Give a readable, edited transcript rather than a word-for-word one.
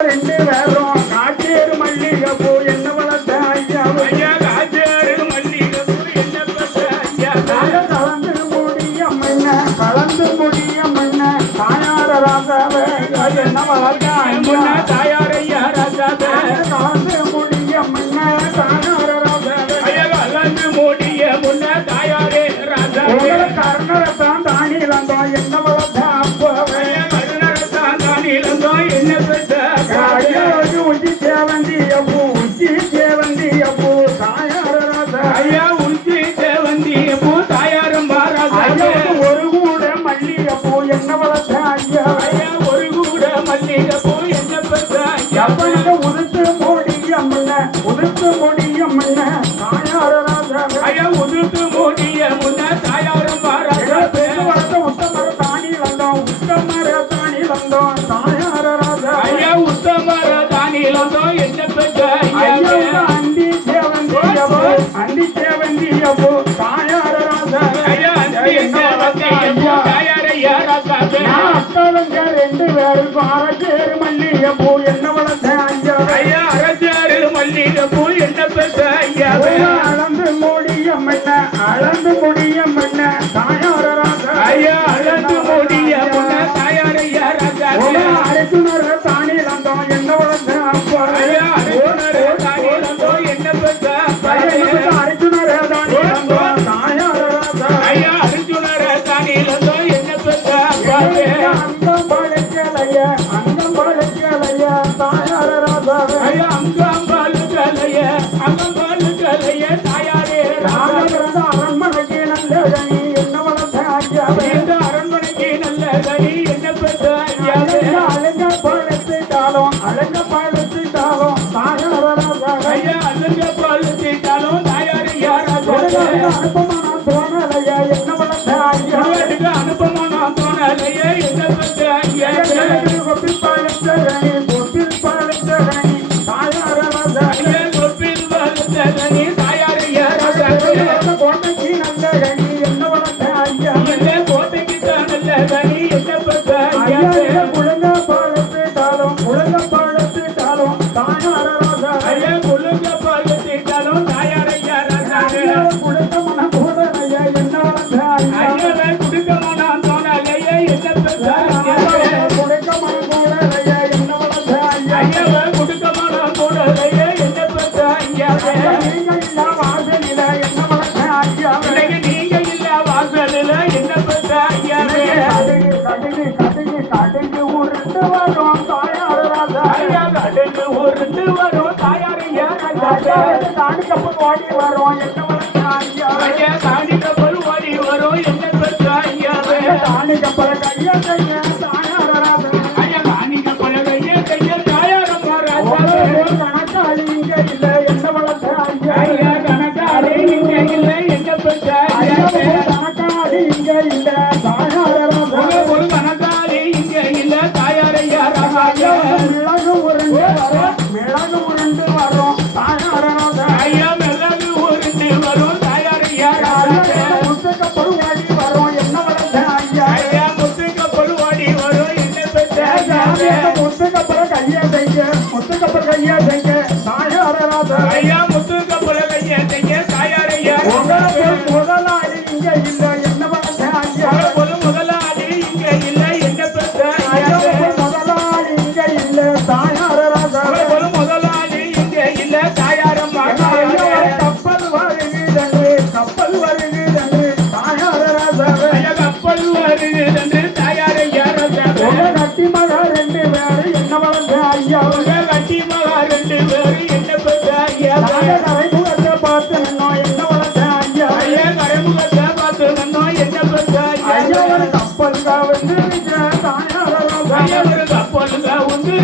ரெண்டு வேறும் காச்சேரு மல்லிகை பூ என்ன வளர்த்த ஐயா ஐயா காச்சேரு மல்லிகை பூ என்ன வளர்த்த ஐயா கலந்து முடிய மண்ண தாயார ராசாவே என்ன வளர்த்த ஐயா தாயார் ஐயா ராசாவே கலந்து முடிய மண்ண தாயார ராசாவே ஐயா கலந்து முடிய முன்ன தாயாரே ராசாவே கர்ணரத்தான் தானி இளந்தோம் என்ன வளர்த்த அப்போ கர்ணரத்தான் தானி இளந்தோம் என்ன பெற்ற உச்சி சேவந்திய பூ தாயார ராசா ஐயா உச்சி சேவந்திய பூ தாயாரும் ராசா ஒரு கூட மல்லிகை பூ என்ன வளர்த்த ஐயா ஐயா ஒரு கூட மல்லிகை பூ என்ன பெற்ற ஐயா உதுத்து முடியும் தாயார ராசா ஐயா உதுத்து முடிய முன்ன தாயாரும் ராசா உத்தமர தானி வந்தோம் தாயார ராசா ஐயா உத்தமர தானி வந்தோம் என்ன பெற்ற ஐயா அண்டி சேவந்திய பூ தாயார ராசா ஐயா அண்டி சேவந்திய பூ தாயாரையா ராசா அத்தவங்க ரெண்டு பேருக்கும் அரசேரு மல்லிகை பூ என்ன வளர்த்த ஐயா ஐயா அரசேரு மல்லிகை பூ என்ன பெற்ற ஐயா அளந்து முடியும் என்ன தாயார ராசா ஐயா அளந்து முடியும் தாயாரையா ராசா அரைச்சுணர் தானி வந்தோம் என்ன வளர்த்த அப்பா ஐயா அரைச்சுணர் தானி வந்தோம் என்ன பெற்ற அரைச்சுணர் தானி வந்தோம் தாயார ராசா ஐயா அரைச்சுணர் தானி வந்தோம் என்ன பெற்ற அப்பா அங்கம் பழக்கலைய தாயார ராசா ஐயா அங்கம் பழக்கலைய தாயாரே ராசா அரண்மனைக்கு நல்ல கனி என்ன வளர்த்த ஐயா அரண்மனைக்கு நல்ல கனி என்ன பெற்ற ஐயா அழங்க பழத்திட்டாலும் தாயார ராசா ஐயா அழங்க பழத்திட்டாலும் தாயாரையா ராசா அனுப்பமான தோணலையா என்ன வளர்த்த ஐயா அனுப்பமான தோணலையா என்ன பெற்ற ஐயா கொப்பில் பழத்த கனி தாயார ராசா ஐயா கொப்பில் பழத்த கனி தாயாரையா ராசா கோட்டைக்கு நல்ல கனி என்ன வளர்த்த ஐயா கோட்டைக்கு நல்ல கனி என்ன பெற்ற ஐயா குழங்க பழத்திட்டாலும் தாயார ராசா ஐயா குழங்க பழத்திட்டாலும் தாயாரையா ராசா குழந்த மன போதனையா என்ன வளர்த்த ஐயா குடுக்க மன தோணலையா என்ன பெற்ற குடுக்க மன போதனையா என்ன வளர்த்த ஐயா குடுக்க மன போதனையா என்ன பெற்ற ஐயா நீங்க இல்ல வாசலில என்ன வளர்த்த ஐயா நீங்க இல்ல வாசலில என்ன பெற்ற ஐயா கடுகு உருண்டு வரும் தாயார ராசா ஐயா கடுகு உருண்டு வரும் தாயாரையா ராசா தாண்டி கப்பல் ஓடி வரும் என்ன வளர்த்த ஐயா தாண்டி கப்பல் ஓடி வரும் என்ன பெற்ற ஐயா தாண்டி கப்பல் கைய தாயார ராசா ஐயா தாண்டி கப்பல் கைய தாயாரம் ராசா கணக்காளி இங்க இல்ல என்ன வளர்த்த ஐயா கணக்காளி இங்க இல்ல என்ன பெற்ற ஐயா கணக்காளி இங்க இல்ல தாயார ராசா ஒரு கணக்காளி இங்க இல்ல தாயாரையா ராசா மிளகு உருண்டு வரும் தாயார ராசா ஐயா மிளகு உருண்டு வரும் தாயாரையா ராசா முத்துக்கப்பல் ஓடி வரும் என்ன வளர்த்த ஐயா முத்துக்கப்பல் ஓடி வரும் என்ன பெற்ற முத்துக்கப்பல் கைய செய்ய தாயார ராசா ஐயா முத்துக்கப்பல் கைய செய்ய தாயாரையா முதலாளி இங்க இல்ல என்ன வளர்த்த ஐயா முதலாளி இங்க இல்ல என்ன பெற்ற முதலாளி இங்க இல்ல தாயார ராசா முதலாளி இங்க இல்ல தாயாரம் கப்பல் வருகுதென்று தாயார ராசா ஐயா கப்பல் வருகுதென்று தாயாரையா ராசா கட்டி மகா ரெண்டு பேரு என்ன வளர்ந்த ஐயா கட்டி மகா ரெண்டு பேரு என்ன பெற்ற ஐயா கரைமுகத்தை பார்த்து நின்னோம் என்ன வளர்த்த ஐயா ஐயா கரைமுகத்தை பார்த்து நின்னோம் என்ன பெற்ற ஐயா ஒரு கப்பல் வந்து தாயார ராசா ஐயா ஒரு கப்பல் வந்து